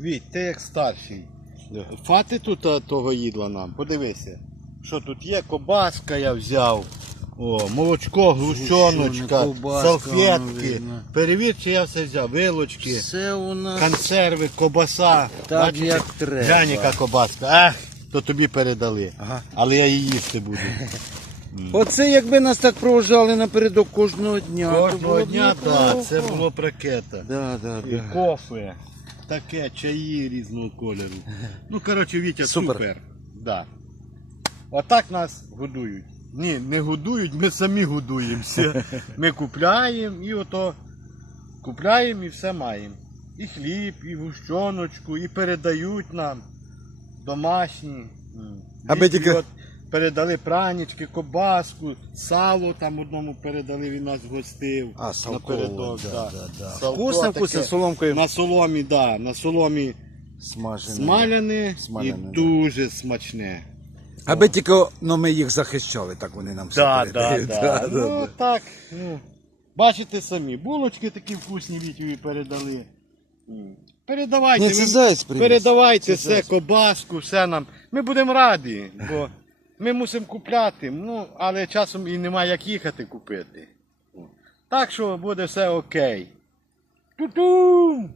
Віть, ти як старший. Фати тут того їдла нам, подивися. Що тут є, кобаска я взяв. О, молочко, глущоночка, салфетки. Перевір, чи я все взяв. Вилочки, Все у нас консерви, кобаса. так, Бачите? як треба. Глянь, кобаска. Ах, то тобі передали. Ага. Але я її їсти буду. Оце якби нас так провожали напередок кожного дня. Кожного дня, так, це було б ракета. Да, да, І да. кофе, таке, чаї різного кольору. Ну, коротше, Вітя, супер. Супер. Да. Отак нас годують. Ні, не годують, ми самі годуємося. Ми купляємо і ото купляємо і все маємо. І хліб, і гущоночку, і передають нам домашні. М. Аби тільки- от Передали пранічки, кобаску, сало там одному передали, він нас гостив. А, салково, напередок, да, да. да, да. Салко Вкусно, таке. вкусно, соломкою. На соломі, да, на соломі Смажене. смаляне Смаляне, і да. дуже смачне. Аби тільки ну, ми їх захищали, так вони нам все Да, передають. да. Да, да, Ну да. так, ну. Бачите самі, булочки такі вкусні Вітєві передали. М. Передавайте, Ні, це ви заяць передавайте Це все, кобаску, все нам. Ми будемо раді, бо ми мусимо купляти, ну, але часом і немає як їхати купити. Так що буде все окей. Ту-тум!